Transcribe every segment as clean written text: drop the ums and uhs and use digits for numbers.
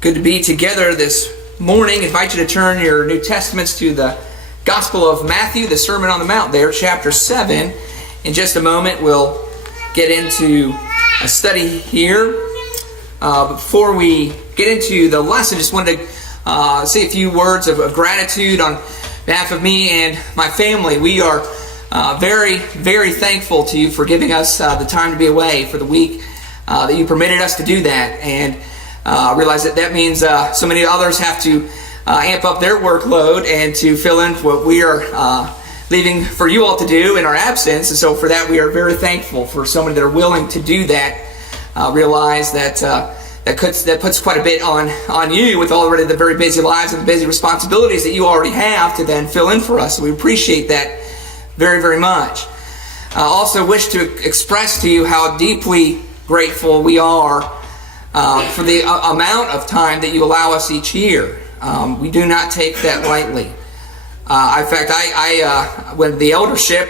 Good to be together this morning. I invite you to turn your New Testaments to the Gospel of Matthew, the Sermon on the Mount there, chapter 7. In just a moment, we'll get into a study here. Before we get into the lesson, just wanted to say a few words of gratitude on behalf of me and my family. We are very, very thankful to you for giving us the time to be away for the week that you permitted us to do that. And I realize that means so many others have to amp up their workload and to fill in what we are leaving for you all to do in our absence. And so for that, we are very thankful for so many that are willing to do that. Realize that that puts quite a bit on you with already the very busy lives and the busy responsibilities that you already have to then fill in for us. So we appreciate that very, very much. I also wish to express to you how deeply grateful we are for the amount of time that you allow us each year. We do not take that lightly. In fact, I when the eldership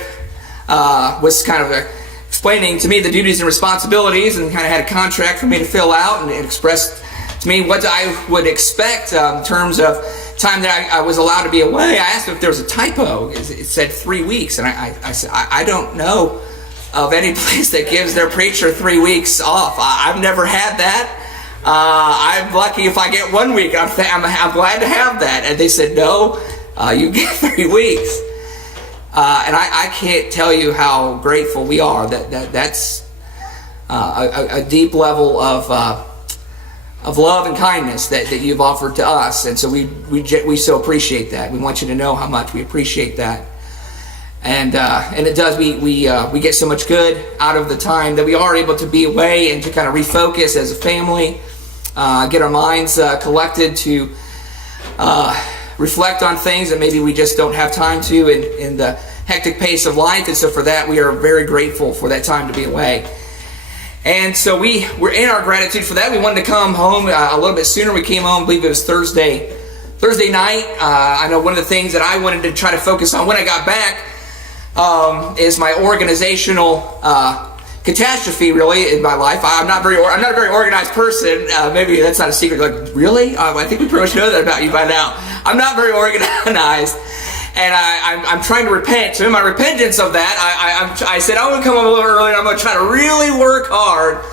was kind of explaining to me the duties and responsibilities and kind of had a contract for me to fill out, and it expressed to me what I would expect in terms of time that I was allowed to be away. I asked him if there was a typo. It said 3 weeks, and I said, I don't know of any place that gives their preacher 3 weeks off. I've never had that. I'm lucky if I get 1 week. I'm glad to have that. And they said, no, you get 3 weeks. And I can't tell you how grateful we are. That's a deep level of love and kindness that you've offered to us. And so we so appreciate that. We want you to know how much we appreciate that. And it does. We get so much good out of the time that we are able to be away and to kind of refocus as a family, get our minds collected to reflect on things that maybe we just don't have time to in the hectic pace of life. And so for that, we are very grateful for that time to be away. And so we're in our gratitude for that. We wanted to come home a little bit sooner. We came home, I believe it was Thursday night. I know one of the things that I wanted to try to focus on when I got back is my organizational catastrophe, really, in my life. I'm not a very organized person. Maybe that's not a secret. Like, really? I think we pretty much know that about you by now. I'm not very organized, and I'm trying to repent. So in my repentance of that, I said I'm going to come home a little early, and I'm going to try to really work hard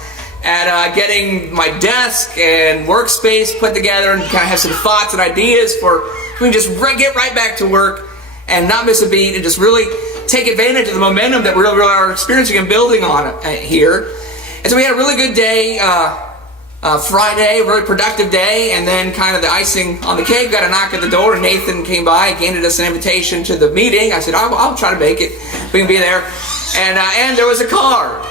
at getting my desk and workspace put together, and kind of have some thoughts and ideas for we can just get right back to work and not miss a beat, and just really take advantage of the momentum that we really are experiencing and building on here. And so we had a really good day Friday, a really productive day, and then kind of the icing on the cake, got a knock at the door, and Nathan came by and handed us an invitation to the meeting. I said, I'll try to make it. We can be there. And there was a card.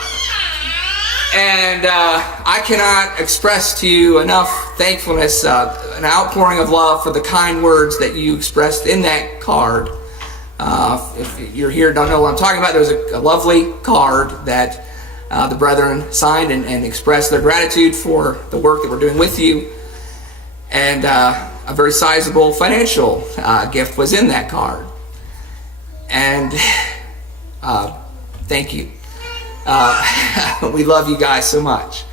And I cannot express to you enough thankfulness, an outpouring of love for the kind words that you expressed in that card. If you're here and don't know what I'm talking about, there was a lovely card that the brethren signed and expressed their gratitude for the work that we're doing with you. And a very sizable financial gift was in that card. And thank you. We love you guys so much.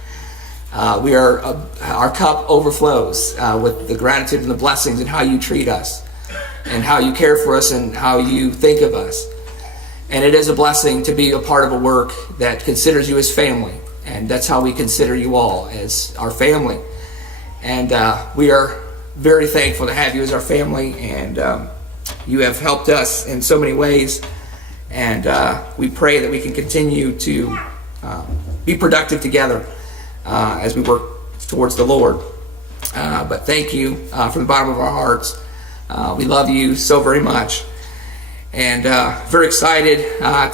Our cup overflows with the gratitude and the blessings and how you treat us, and how you care for us, and how you think of us. And it is a blessing to be a part of a work that considers you as family. And that's how we consider you all, as our family. And we are very thankful to have you as our family. And you have helped us in so many ways. And we pray that we can continue to be productive together as we work towards the Lord. But thank you from the bottom of our hearts. We love you so very much, and very excited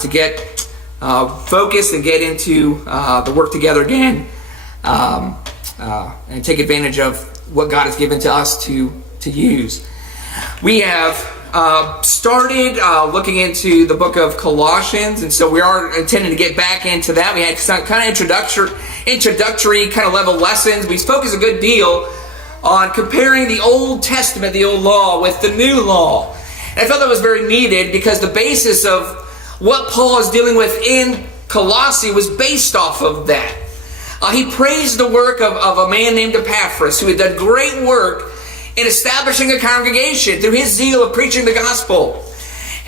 to get focused and get into the work together again, and take advantage of what God has given to us to use. We have started looking into the book of Colossians, and so we are intending to get back into that. We had some kind of introductory kind of level lessons. We focused a good deal on comparing the Old Testament, the Old Law, with the New Law. And I felt that was very needed because the basis of what Paul is dealing with in Colossae was based off of that. He praised the work of a man named Epaphras, who had done great work in establishing a congregation through his zeal of preaching the gospel.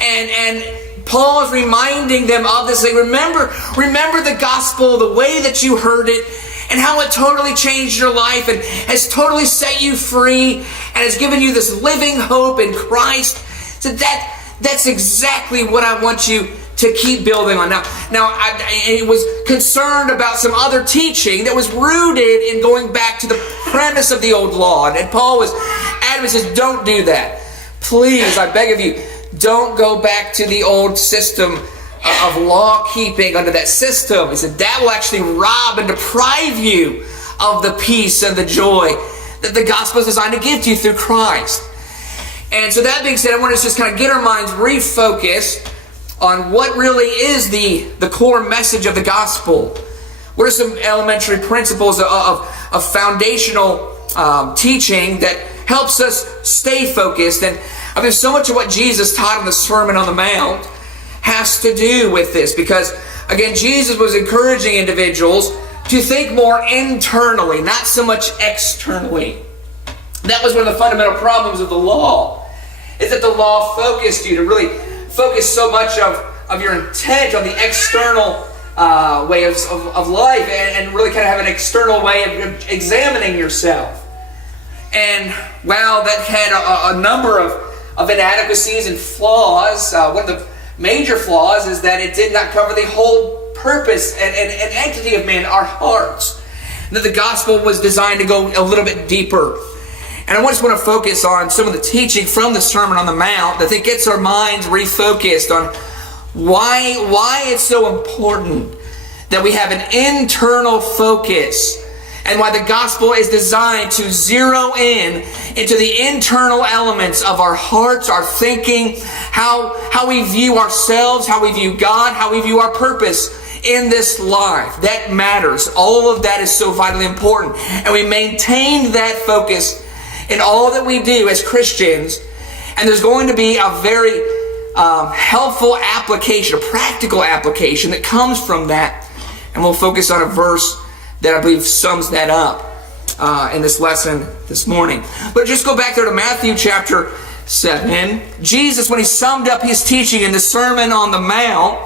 And Paul is reminding them of this. Like, remember the gospel, the way that you heard it, and how it totally changed your life and has totally set you free and has given you this living hope in Christ. So that's exactly what I want you to keep building on. Now I was concerned about some other teaching that was rooted in going back to the premise of the old law. And Paul was adamant, says, don't do that. Please, I beg of you, don't go back to the old system of law keeping under that system. He said that will actually rob and deprive you of the peace and the joy that the gospel is designed to give to you through Christ. And so that being said, I want to just kind of get our minds refocused on what really is the core message of the gospel. What are some elementary principles of foundational teaching that helps us stay focused? And I mean, so much of what Jesus taught in the Sermon on the Mount has to do with this, because again, Jesus was encouraging individuals to think more internally, not so much externally. That was one of the fundamental problems of the law, is that the law focused you to really focus so much of your intent on the external way of life, and really kind of have an external way of examining yourself. And while that had a number of inadequacies and flaws, one of the major flaws is that it did not cover the whole purpose and entity of man, our hearts. And that the gospel was designed to go a little bit deeper. And I just want to focus on some of the teaching from the Sermon on the Mount that it gets our minds refocused on why it's so important that we have an internal focus, and why the gospel is designed to zero in into the internal elements of our hearts, our thinking, how we view ourselves, how we view God, how we view our purpose in this life. That matters. All of that is so vitally important. And we maintain that focus in all that we do as Christians. And there's going to be a very helpful application, a practical application that comes from that. And we'll focus on a verse that I believe sums that up in this lesson this morning. But just go back there to Matthew chapter 7. Jesus, when he summed up his teaching in the Sermon on the Mount,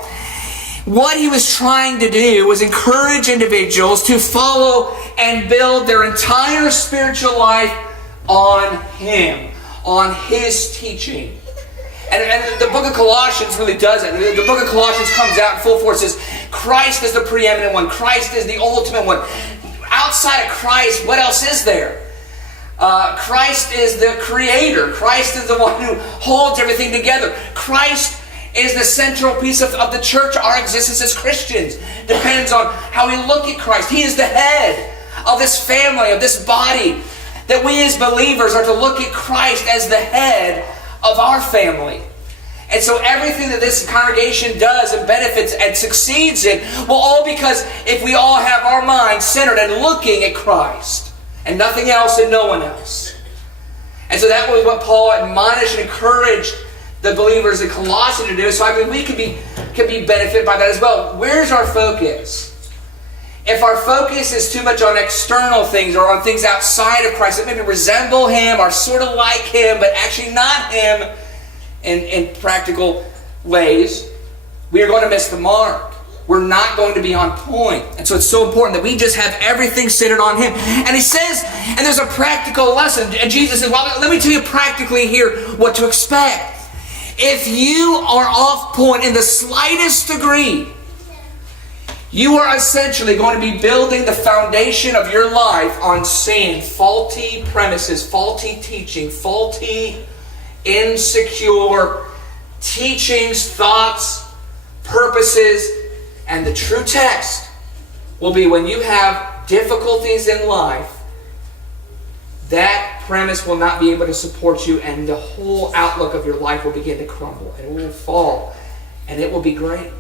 what he was trying to do was encourage individuals to follow and build their entire spiritual life on him, on his teaching. And the book of Colossians really does it. The book of Colossians comes out in full force, says Christ is the preeminent one. Christ is the ultimate one. Outside of Christ, what else is there? Christ is the creator. Christ is the one who holds everything together. Christ is the central piece of the church. Our existence as Christians depends on how we look at Christ. He is the head of this family, of this body. That we as believers are to look at Christ as the head of our family. And so everything that this congregation does and benefits and succeeds in, well, all because if we all have our minds centered and looking at Christ and nothing else and no one else. And so that was what Paul admonished and encouraged the believers in Colossae to do. So I mean, we could be benefited by that as well. Where's our focus? If our focus is too much on external things or on things outside of Christ that maybe resemble him or sort of like him but actually not him in practical ways, we are going to miss the mark. We're not going to be on point. And so it's so important that we just have everything centered on him. And he says, and there's a practical lesson. And Jesus says, well, let me tell you practically here what to expect. If you are off point in the slightest degree, you are essentially going to be building the foundation of your life on sand, faulty premises, faulty teaching, faulty, insecure teachings, thoughts, purposes. And the true test will be when you have difficulties in life, that premise will not be able to support you, and the whole outlook of your life will begin to crumble, and it will fall, and it will be great.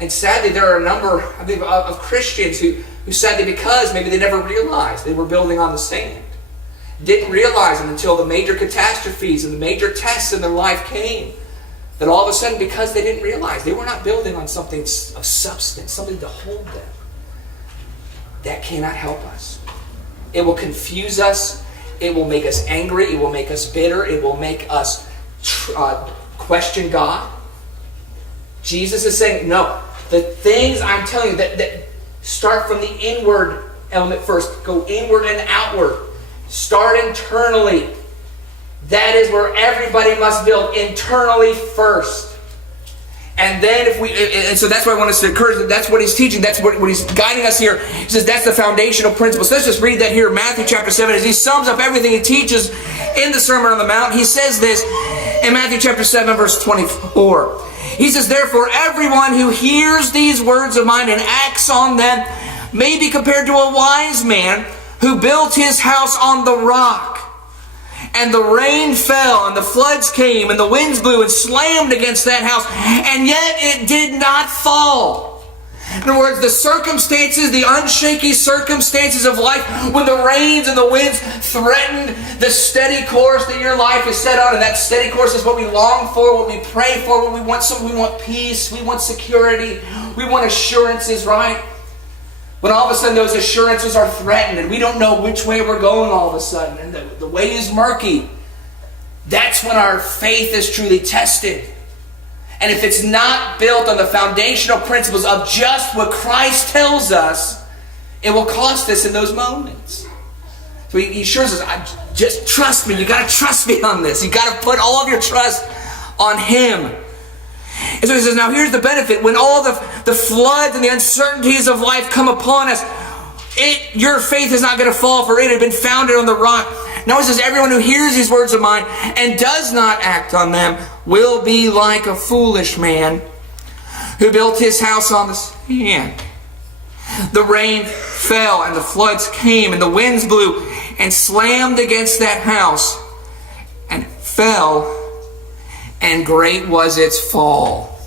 And sadly, there are a number of Christians who sadly, because maybe they never realized they were building on the sand, didn't realize it until the major catastrophes and the major tests in their life came, that all of a sudden, because they didn't realize, they were not building on something of substance, something to hold them. that cannot help us. It will confuse us. It will make us angry. It will make us bitter. It will make us question God. Jesus is saying, no, the things I'm telling you that start from the inward element first. Go inward and outward. Start internally. That is where everybody must build, internally first. And then and so that's why I want us to encourage that. That's what he's teaching. That's what he's guiding us here. He says that's the foundational principle. So let's just read that here in Matthew chapter 7 as he sums up everything he teaches in the Sermon on the Mount. He says this in Matthew chapter 7 verse 24. He says, therefore everyone who hears these words of mine and acts on them may be compared to a wise man who built his house on the rock. And the rain fell, and the floods came, and the winds blew and slammed against that house, and yet it did not fall. In other words, the circumstances, the unshaky circumstances of life, when the rains and the winds threatened the steady course that your life is set on, and that steady course is what we long for, what we pray for, what we want. So we want peace, we want security, we want assurances, right? When all of a sudden those assurances are threatened and we don't know which way we're going all of a sudden and the way is murky, that's when our faith is truly tested. And if it's not built on the foundational principles of just what Christ tells us, it will cost us in those moments. So he assures us, just trust me. You got to trust me on this. You got to put all of your trust on Him. And so he says, now here's the benefit. When all the floods and the uncertainties of life come upon us, your faith is not going to fall, for it had been founded on the rock. Now he says, everyone who hears these words of mine and does not act on them will be like a foolish man who built his house on the sand. The rain fell and the floods came and the winds blew and slammed against that house and fell, and great was its fall.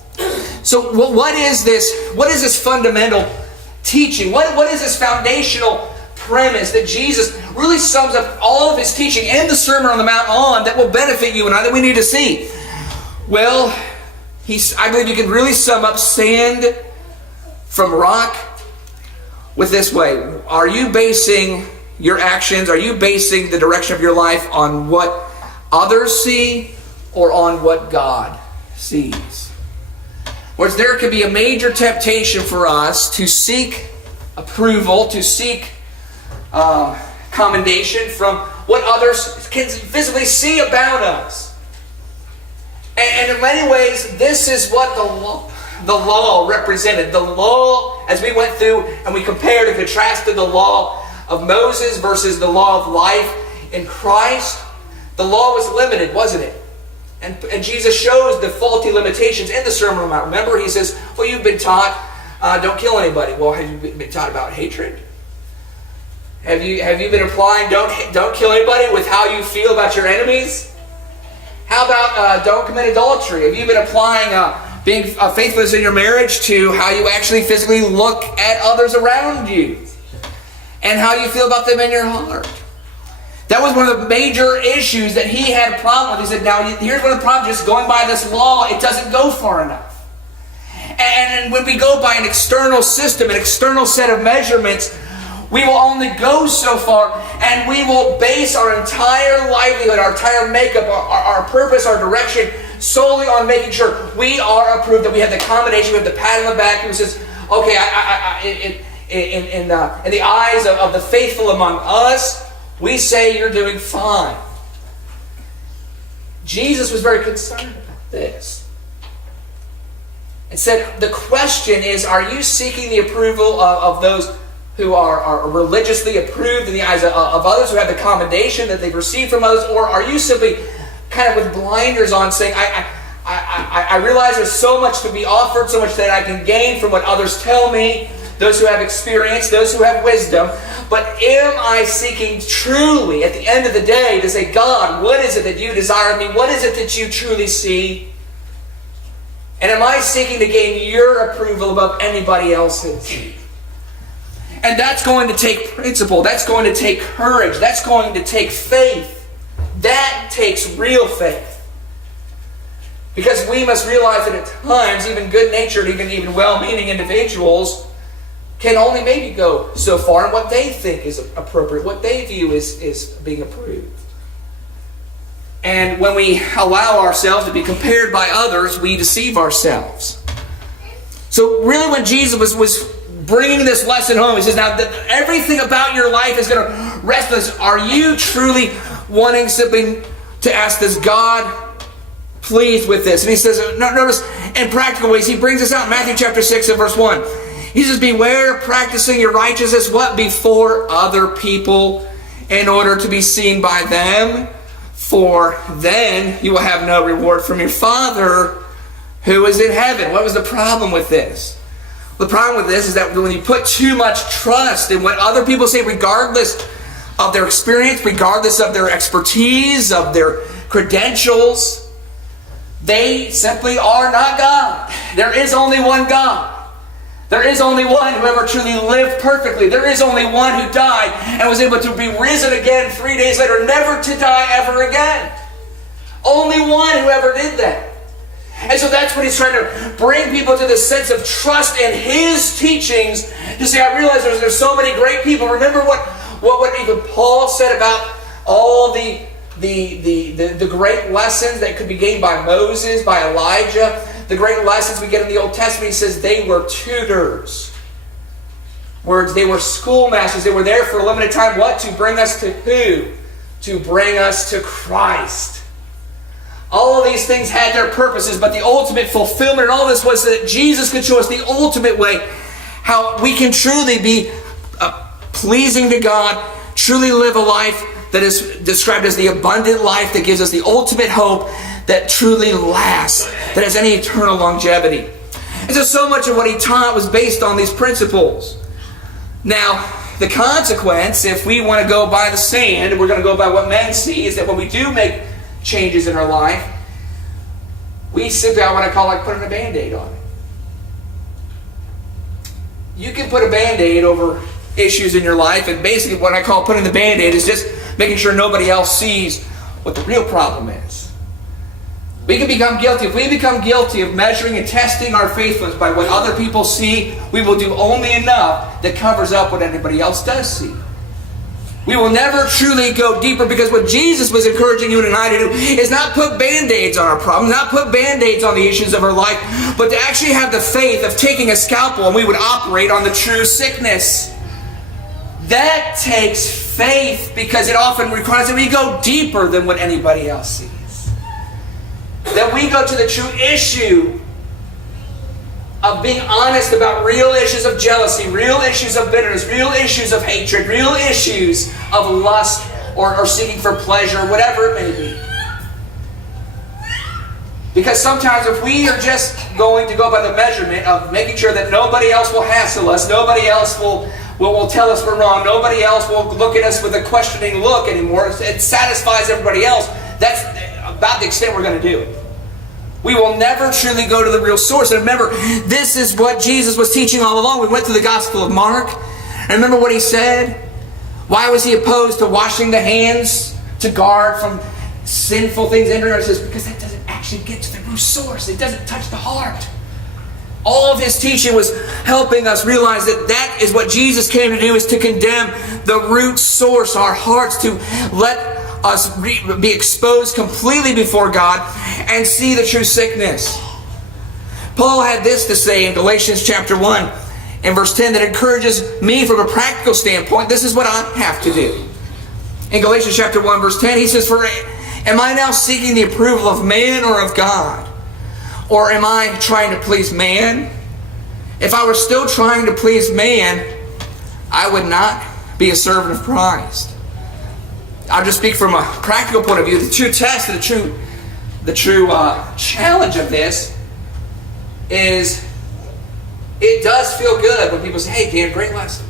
So what is this? What is this fundamental teaching? What is this foundational premise that Jesus really sums up all of his teaching and the Sermon on the Mount on that will benefit you and I, that we need to see? Well, I believe you can really sum up sand from rock with this way. Are you basing your actions, are you basing the direction of your life on what others see or on what God sees? Whereas there could be a major temptation for us to seek approval, to seek commendation from what others can visibly see about us. And in many ways, this is what the law represented. The law, as we went through and we compared and contrasted the law of Moses versus the law of life in Christ, the law was limited, wasn't it? And Jesus shows the faulty limitations in the Sermon on the Mount. Remember, he says, well, you've been taught, don't kill anybody. Well, have you been taught about hatred? Have you been applying don't kill anybody with how you feel about your enemies? How about don't commit adultery? Have you been applying being faithfulness in your marriage to how you actually physically look at others around you? And how you feel about them in your heart? That was one of the major issues that he had a problem with. He said, now here's one of the problems, just going by this law, it doesn't go far enough. And when we go by an external system, an external set of measurements, we will only go so far, and we will base our entire livelihood, our entire makeup, our purpose, our direction, solely on making sure we are approved, that we have the commendation, we have the pat on the back who says, okay, in the eyes of the faithful among us, we say you're doing fine. Jesus was very concerned about this. And said, the question is, are you seeking the approval of those who are religiously approved in the eyes of others, who have the commendation that they've received from others, or are you simply kind of with blinders on saying, I realize there's so much to be offered, so much that I can gain from what others tell me, those who have experience, those who have wisdom, but am I seeking truly, at the end of the day, to say, God, what is it that you desire of me? What is it that you truly see? And am I seeking to gain your approval above anybody else's? And that's going to take principle. That's going to take courage. That's going to take faith. That takes real faith. Because we must realize that at times, even good-natured, even well-meaning individuals can only maybe go so far in what they think is appropriate, what they view is being approved. And when we allow ourselves to be compared by others, we deceive ourselves. So really when Jesus was bringing this lesson home, he says, now that everything about your life is going to rest on this. Are you truly wanting simply to ask, is God pleased with this? And he says, notice in practical ways, he brings us out in Matthew chapter 6 and verse 1. He says, beware practicing your righteousness, what? Before other people, in order to be seen by them. For then you will have no reward from your Father who is in heaven. What was the problem with this? The problem with this is that when you put too much trust in what other people say, regardless of their experience, regardless of their expertise, of their credentials, they simply are not God. There is only one God. There is only one who ever truly lived perfectly. There is only one who died and was able to be risen again 3 days later, never to die ever again. Only one who ever did that. And so that's what he's trying to bring people to this sense of trust in his teachings. To say, I realize there's so many great people. Remember what even Paul said about all the great lessons that could be gained by Moses, by Elijah. The great lessons we get in the Old Testament, he says they were tutors. Words, they were schoolmasters. They were there for a limited time. What? To bring us to who? To bring us to Christ. All of these things had their purposes, but the ultimate fulfillment in all this was that Jesus could show us the ultimate way how we can truly be pleasing to God, truly live a life that is described as the abundant life that gives us the ultimate hope that truly lasts, that has any eternal longevity. And so much of what he taught was based on these principles. Now, the consequence, if we want to go by the sand, we're going to go by what men see, is that when we do make changes in our life, we simply, I want to call it like putting a Band-Aid on it. You can put a Band-Aid over issues in your life, and basically what I call putting the Band-Aid is just making sure nobody else sees what the real problem is. We can become guilty. If we become guilty of measuring and testing our faithfulness by what other people see, we will do only enough that covers up what anybody else does see. We will never truly go deeper, because what Jesus was encouraging you and I to do is not put Band-Aids on our problems, not put Band-Aids on the issues of our life, but to actually have the faith of taking a scalpel and we would operate on the true sickness. That takes faith, because it often requires that we go deeper than what anybody else sees. That we go to the true issue of being honest about real issues of jealousy, real issues of bitterness, real issues of hatred, real issues of lust or seeking for pleasure, whatever it may be. Because sometimes if we are just going to go by the measurement of making sure that nobody else will hassle us, nobody else will tell us we're wrong, nobody else will look at us with a questioning look anymore, it satisfies everybody else, that's about the extent we're going to do it. We will never truly go to the real source. And remember, this is what Jesus was teaching all along. We went through the Gospel of Mark. And remember what he said? Why was he opposed to washing the hands to guard from sinful things entering our system? Because that doesn't actually get to the root source. It doesn't touch the heart. All of his teaching was helping us realize that that is what Jesus came to do, is to condemn the root source, our hearts, to let us be exposed completely before God and see the true sickness. Paul had this to say in Galatians chapter 1 and verse 10 that encourages me from a practical standpoint. This is what I have to do. In Galatians chapter 1 verse 10 he says, "For am I now seeking the approval of man or of God? Or am I trying to please man? If I were still trying to please man, I would not be a servant of Christ." I'll just speak from a practical point of view. The true test, the true challenge of this is, it does feel good when people say, "Hey, Dan, great lesson."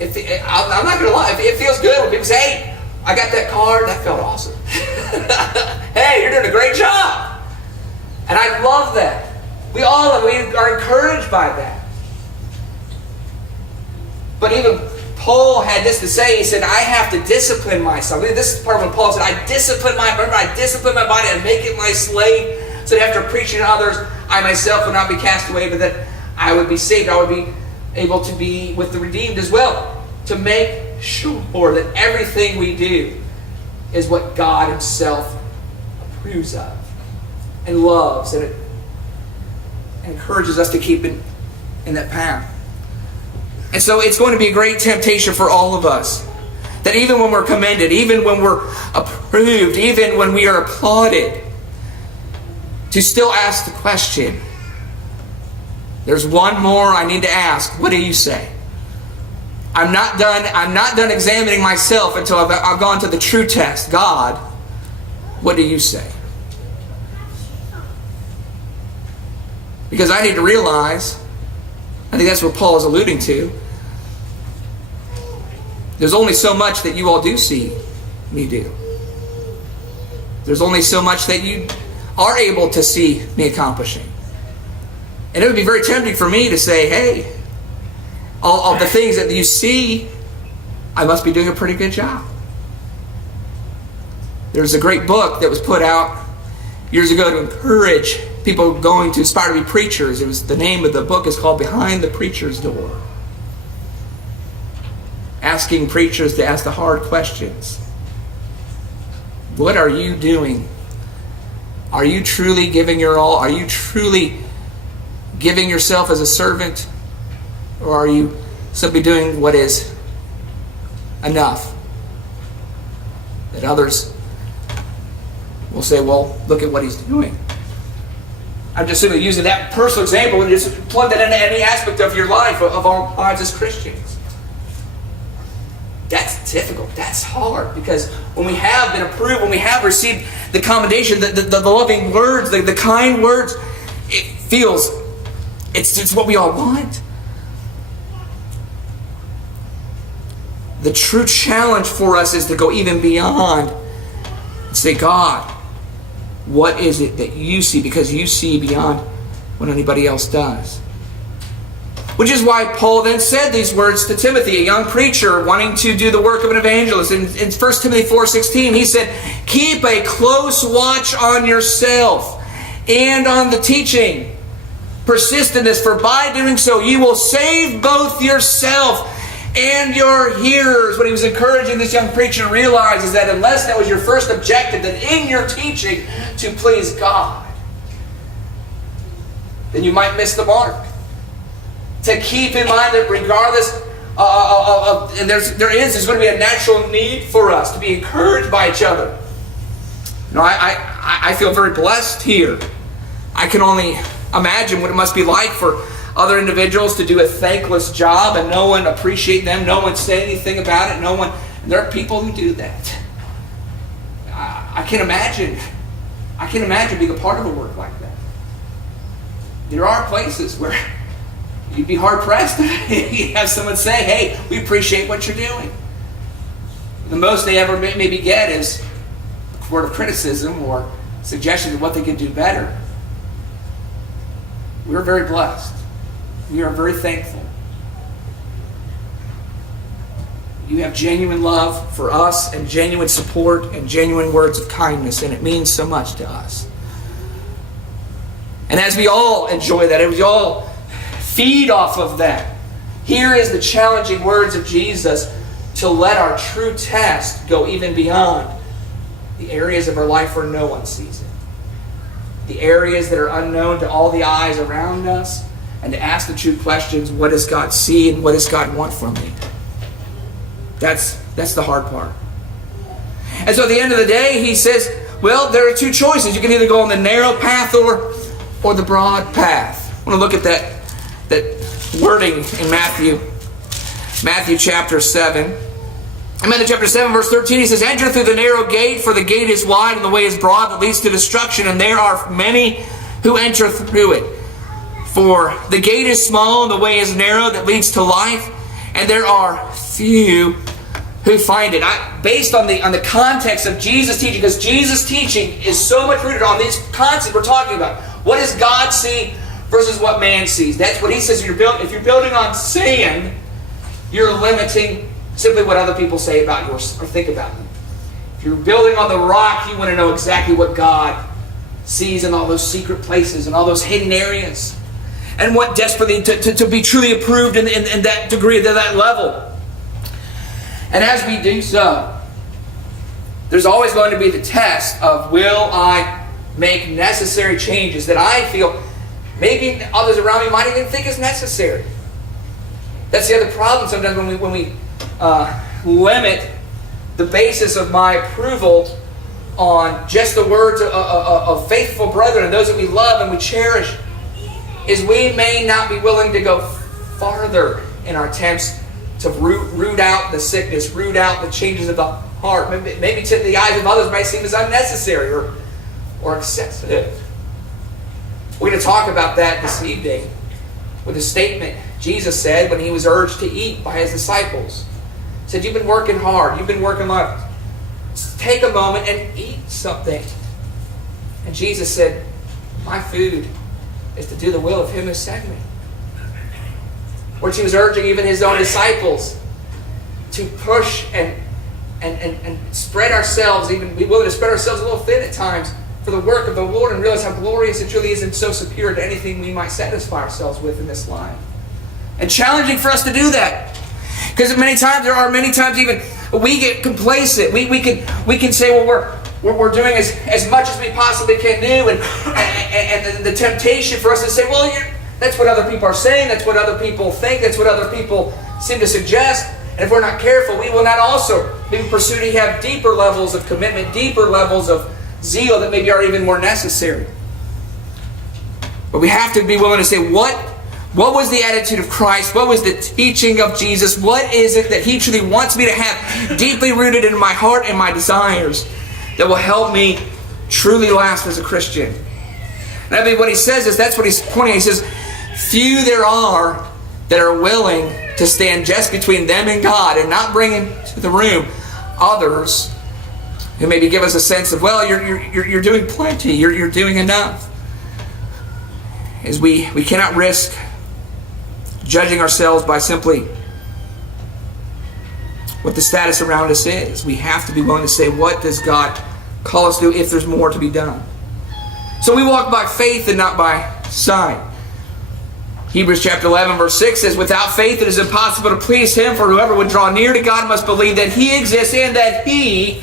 I'm not going to lie. It feels good when people say, "Hey, I got that card. That felt awesome." "Hey, you're doing a great job." And I love that. We all are encouraged by that. But even Paul had this to say. He said, "I have to discipline myself." This is part of when Paul said, I discipline my body and make it my slave, so that after preaching to others, I myself would not be cast away, but that I would be saved. I would be able to be with the redeemed as well, to make sure that everything we do is what God himself approves of and loves, and it encourages us to keep in that path. And so it's going to be a great temptation for all of us, that even when we're commended, even when we're approved, even when we are applauded, to still ask the question, there's one more I need to ask. What do you say? I'm not done examining myself until I've gone to the true test. God, what do you say? Because I need to realize, I think that's what Paul is alluding to, there's only so much that you all do see me do. There's only so much that you are able to see me accomplishing. And it would be very tempting for me to say, hey, all of the things that you see, I must be doing a pretty good job. There's a great book that was put out years ago to encourage people going to aspire to be preachers. The name of the book is called Behind the Preacher's Door. Asking preachers to ask the hard questions. What are you doing? Are you truly giving your all? Are you truly giving yourself as a servant? Or are you simply doing what is enough? That others will say, well, look at what he's doing. I'm just simply using that personal example and just plug that into any aspect of your life, of our lives as Christians. That's difficult. That's hard, because when we have been approved, when we have received the commendation, the loving words, the kind words, it feels, it's what we all want. The true challenge for us is to go even beyond and say, God, what is it that you see? Because you see beyond what anybody else does. Which is why Paul then said these words to Timothy, a young preacher wanting to do the work of an evangelist. In 1 Timothy 4:16, he said, keep a close watch on yourself and on the teaching. Persist in this, for by doing so you will save both yourself and your hearers. What he was encouraging this young preacher to realize is that unless that was your first objective, that in your teaching to please God, then you might miss the mark. To keep in mind that regardless and there's going to be a natural need for us to be encouraged by each other. You know, I feel very blessed here. I can only imagine what it must be like for other individuals to do a thankless job and no one appreciate them, no one say anything about it, no one. There are people who do that. I can imagine being a part of a work like that. There are places where you'd be hard-pressed to have someone say, hey, we appreciate what you're doing. The most they ever maybe get is a word of criticism or suggestions of what they could do better. We're very blessed. We are very thankful. You have genuine love for us and genuine support and genuine words of kindness, and it means so much to us. And as we all enjoy that, as we all feed off of that, here is the challenging words of Jesus to let our true test go even beyond the areas of our life where no one sees it. The areas that are unknown to all the eyes around us, and to ask the true questions, what does God see and what does God want from me? That's the hard part. And so at the end of the day, he says, well, there are two choices. You can either go on the narrow path or the broad path. I want to look at that wording in Matthew chapter 7. In Matthew chapter 7, verse 13, he says, enter through the narrow gate, for the gate is wide and the way is broad that leads to destruction, and there are many who enter through it. For the gate is small and the way is narrow that leads to life, and there are few who find it. Based on the context of Jesus' teaching, because Jesus' teaching is so much rooted on these concepts we're talking about. What does God see versus what man sees? That's what he says. If you're building on sand, you're limiting simply what other people say about you or think about you. If you're building on the rock, you want to know exactly what God sees in all those secret places and all those hidden areas. and want desperately to be truly approved in that degree, to that level. And as we do so, there's always going to be the test of, will I make necessary changes that I feel maybe others around me might even think is necessary? That's the other problem sometimes when we limit the basis of my approval on just the words of faithful brethren and those that we love and we cherish, is we may not be willing to go farther in our attempts to root out the sickness, root out the changes of the heart. Maybe to the eyes of others might seem as unnecessary or excessive. We're going to talk about that this evening with a statement Jesus said when he was urged to eat by his disciples. He said, you've been working hard, you've been working hard. Take a moment and eat something. And Jesus said, my food is to do the will of him who sent me. Which he was urging even his own disciples to push and spread ourselves, even be willing to spread ourselves a little thin at times for the work of the Lord, and realize how glorious it truly is and so superior to anything we might satisfy ourselves with in this life. And challenging for us to do that. Because there are many times even we get complacent. We can say, well, we're doing as much as we possibly can do, and the temptation for us to say, well, that's what other people are saying, that's what other people think, that's what other people seem to suggest. And if we're not careful, we will not also maybe pursue to have deeper levels of commitment, deeper levels of zeal that maybe are even more necessary. But we have to be willing to say, what was the attitude of Christ? What was the teaching of Jesus? What is it that he truly wants me to have deeply rooted in my heart and my desires that will help me truly last as a Christian? And I mean, what he says is, that's what he's pointing. He says, few there are that are willing to stand just between them and God and not bring into the room others who maybe give us a sense of, well, you're doing plenty, you're doing enough. As we cannot risk judging ourselves by simply what the status around us is. We have to be willing to say, what does God call us to do if there's more to be done? So we walk by faith and not by sight. Hebrews chapter 11 verse 6 says, without faith it is impossible to please him, for whoever would draw near to God must believe that he exists and that he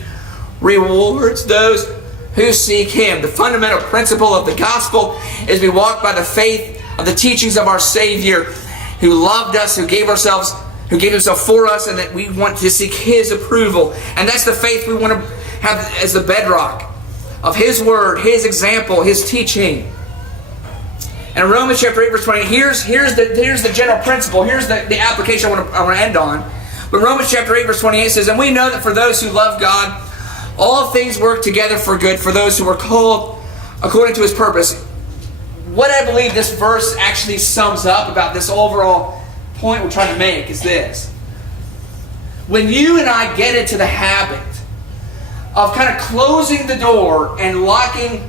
rewards those who seek him. The fundamental principle of the gospel is we walk by the faith of the teachings of our Savior, who loved us, who gave himself for us, and that we want to seek his approval. And that's the faith we want to have as the bedrock of his word, his example, his teaching. And in Romans chapter 8 verse 20, here's the general principle. Here's the application I want to end on. But Romans chapter 8 verse 28 says, and we know that for those who love God, all things work together for good for those who are called according to his purpose. What I believe this verse actually sums up about this overall point we're trying to make is this. When you and I get into the habit of kind of closing the door and locking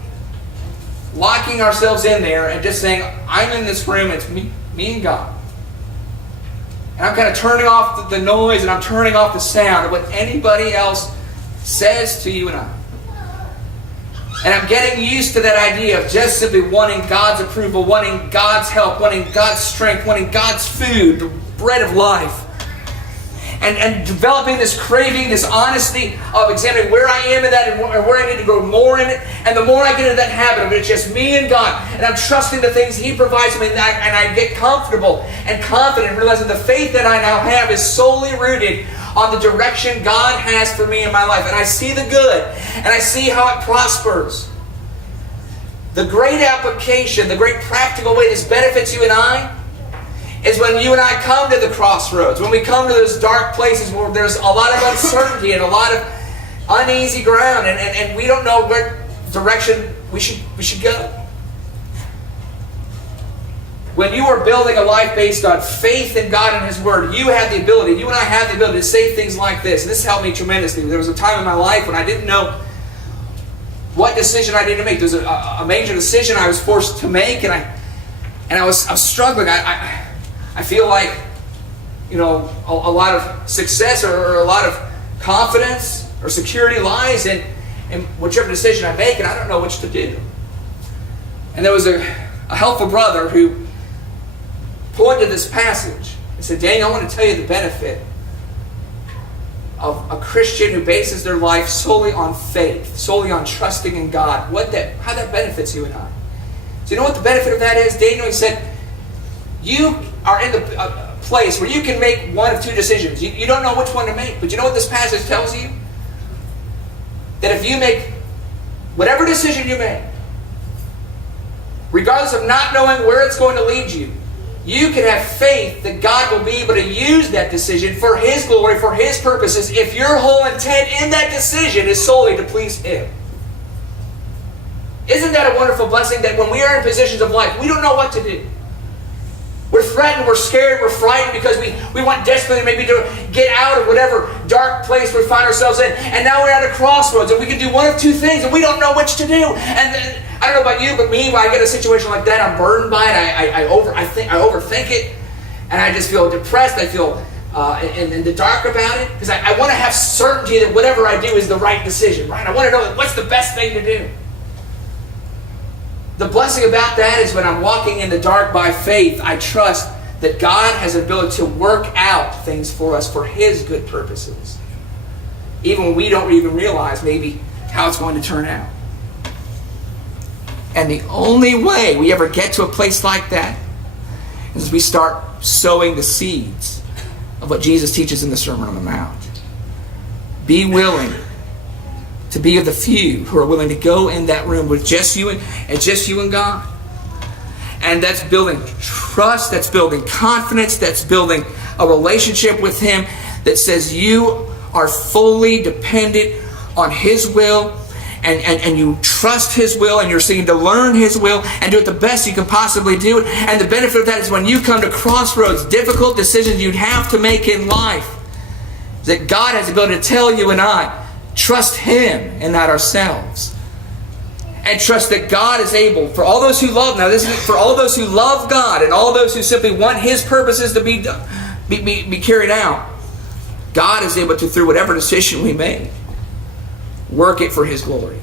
ourselves in there and just saying, I'm in this room, it's me and God. And I'm kind of turning off the noise and I'm turning off the sound of what anybody else says to you and I. And I'm getting used to that idea of just simply wanting God's approval, wanting God's help, wanting God's strength, wanting God's food, the bread of life. And developing this craving, this honesty of examining where I am in that and where I need to grow more in it. And the more I get into that habit of it's just me and God, and I'm trusting the things he provides me, and I get comfortable and confident, realizing the faith that I now have is solely rooted on the direction God has for me in my life. And I see the good, and I see how it prospers. The great application, the great practical way this benefits you and I is when you and I come to the crossroads, when we come to those dark places where there's a lot of uncertainty and a lot of uneasy ground, and we don't know what direction we should go. When you are building a life based on faith in God and his word, you and I have the ability to say things like this. And this helped me tremendously. There was a time in my life when I didn't know what decision I needed to make. There was a major decision I was forced to make, and I was struggling. I feel like, a lot of success or a lot of confidence or security lies in whichever decision I make, and I don't know which to do. And there was a helpful brother who point to this passage and say, Daniel, I want to tell you the benefit of a Christian who bases their life solely on faith, solely on trusting in God, how that benefits you and I. So you know what the benefit of that is? Daniel, he said, you are in the place where you can make one of two decisions. You don't know which one to make, but you know what this passage tells you? That if you make whatever decision you make, regardless of not knowing where it's going to lead you, you can have faith that God will be able to use that decision for His glory, for His purposes, if your whole intent in that decision is solely to please Him. Isn't that a wonderful blessing that when we are in positions of life, we don't know what to do? We're threatened, we're scared, we're frightened because we want desperately maybe to get out of whatever dark place we find ourselves in. And now we're at a crossroads and we can do one of two things and we don't know which to do. And then, I don't know about you, but me, when I get a situation like that, I'm burdened by it. I overthink it, and I just feel depressed. I feel in the dark about it because I want to have certainty that whatever I do is the right decision, right? I want to know what's the best thing to do. The blessing about that is when I'm walking in the dark by faith, I trust that God has the ability to work out things for us for His good purposes, even when we don't even realize maybe how it's going to turn out. And the only way we ever get to a place like that is we start sowing the seeds of what Jesus teaches in the Sermon on the Mount. Be willing to be of the few who are willing to go in that room with just you and God. And that's building trust, that's building confidence, that's building a relationship with Him that says you are fully dependent on His will, and you trust His will, and you're seeking to learn His will and do it the best you can possibly do it. And the benefit of that is when you come to crossroads, difficult decisions you'd have to make in life, that God has the ability to tell you and I, trust Him and not ourselves. And trust that God is able, for all those who love, now this is for all those who love God and all those who simply want His purposes to be carried out, God is able to, through whatever decision we make, work it for His glory.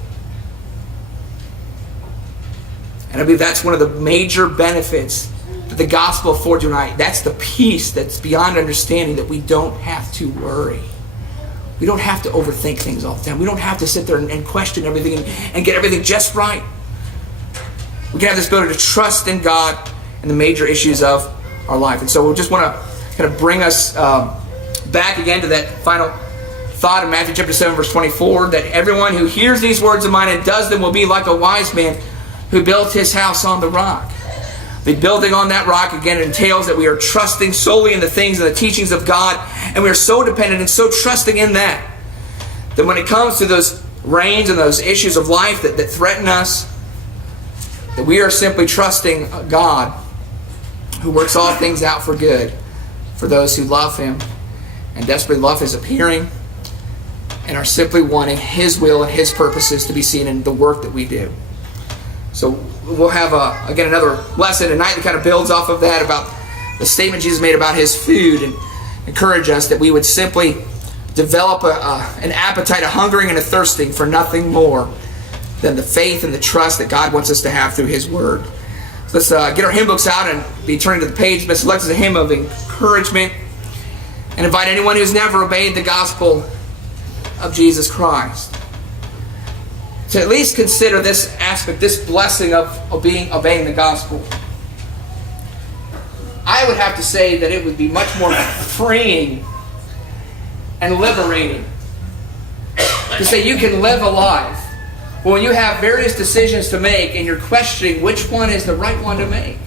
And I believe that's one of the major benefits that the gospel affords you and I. That's the peace that's beyond understanding, that we don't have to worry. We don't have to overthink things all the time. We don't have to sit there and question everything and get everything just right. We can have this ability to trust in God and the major issues of our life. And so we just want to kind of bring us back again to that final thought in Matthew chapter 7, verse 24, that everyone who hears these words of mine and does them will be like a wise man who built his house on the rock. The building on that rock, again, entails that we are trusting solely in the things and the teachings of God, and we are so dependent and so trusting in that when it comes to those reigns and those issues of life that threaten us, that we are simply trusting God who works all things out for good for those who love Him and desperately love His appearing and are simply wanting His will and His purposes to be seen in the work that we do. So we'll have, again, another lesson tonight that kind of builds off of that, about the statement Jesus made about His food, and encourage us that we would simply develop an appetite, a hungering and a thirsting for nothing more than the faith and the trust that God wants us to have through His Word. So let's get our hymn books out and be turning to the page. Let's select a hymn of encouragement and invite anyone who's never obeyed the gospel of Jesus Christ to at least consider this aspect, this blessing of obeying the gospel. I would have to say that it would be much more freeing and liberating to say you can live a life when you have various decisions to make and you're questioning which one is the right one to make.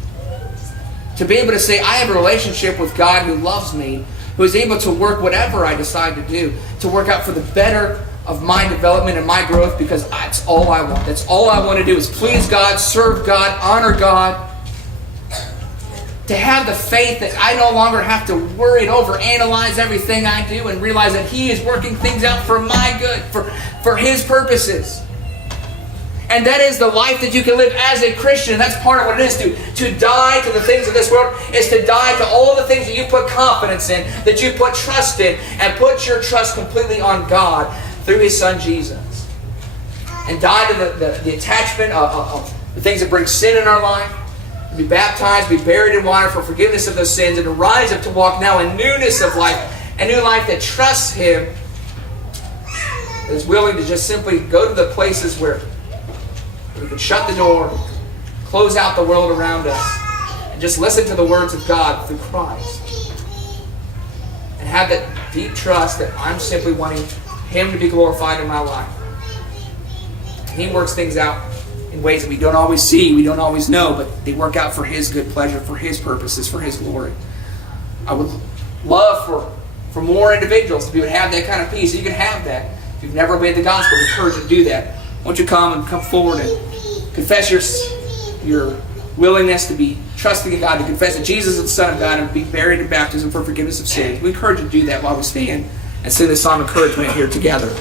To be able to say, I have a relationship with God who loves me, who is able to work whatever I decide to do, to work out for the better of my development and my growth, because that's all I want. That's all I want to do is please God, serve God, honor God. To have the faith that I no longer have to worry and overanalyze everything I do, and realize that He is working things out for my good, for His purposes. And that is the life that you can live as a Christian. That's part of what it is. To die to the things of this world is to die to all the things that you put confidence in, that you put trust in, and put your trust completely on God through His Son Jesus. And die to the attachment of the things that bring sin in our life, to be baptized, be buried in water for forgiveness of those sins, and to rise up to walk now in newness of life, a new life that trusts Him, that is willing to just simply go to the places where we can shut the door, close out the world around us, and just listen to the words of God through Christ. And have that deep trust that I'm simply wanting Him to be glorified in my life. And He works things out in ways that we don't always see, we don't always know, but they work out for His good pleasure, for His purposes, for His glory. I would love for more individuals to be able to have that kind of peace. You can have that. If you've never obeyed the gospel, I encourage you to do that. Won't you come forward and confess your willingness to be trusting in God, to confess that Jesus is the Son of God, and be buried in baptism for forgiveness of sins. We encourage you to do that while we stand and sing this song of encouragement here together.